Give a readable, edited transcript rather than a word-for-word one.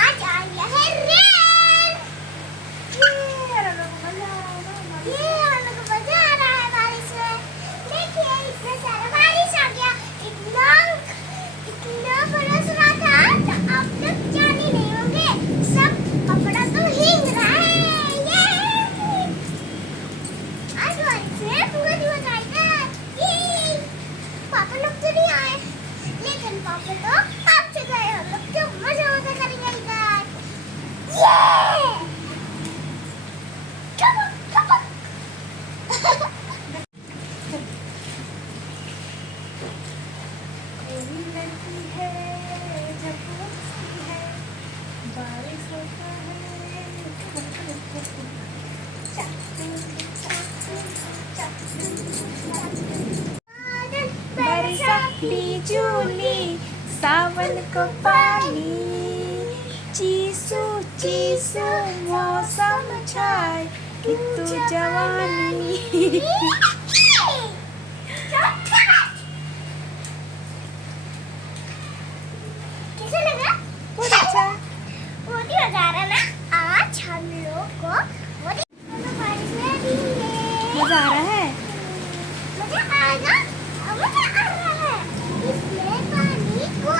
आज आ गया है रेन। ये हम लोग को मजा आ रहा है बारिश में। देखिए इतना सारा बारिश आ गया, इतना बरस रहा था तो आप लोग जान ही नहीं होंगे, सब कपड़ा तो भीग रहा है। ये आज बारिश में पूरा दिन आएगा। ये पापा लोग तो नहीं आए, लेकिन पापा तो आप से गए। हम लोग तो मजा मजा करेंगे इधर। ये कोई लड़की है जब हंसती है बारिश होता है। बरसा बिजुली सावन को पानी, चीसू चीसू मौसम छाए कितु जवानी। कैसा लगा? बहुत अच्छा। बहुत ही मजा आ रहा है ना। आज हम लोग को बारिश में भीगे। मजा आ रहा है। मजा आएगा, मजा आ रहा है। इसमें पानी को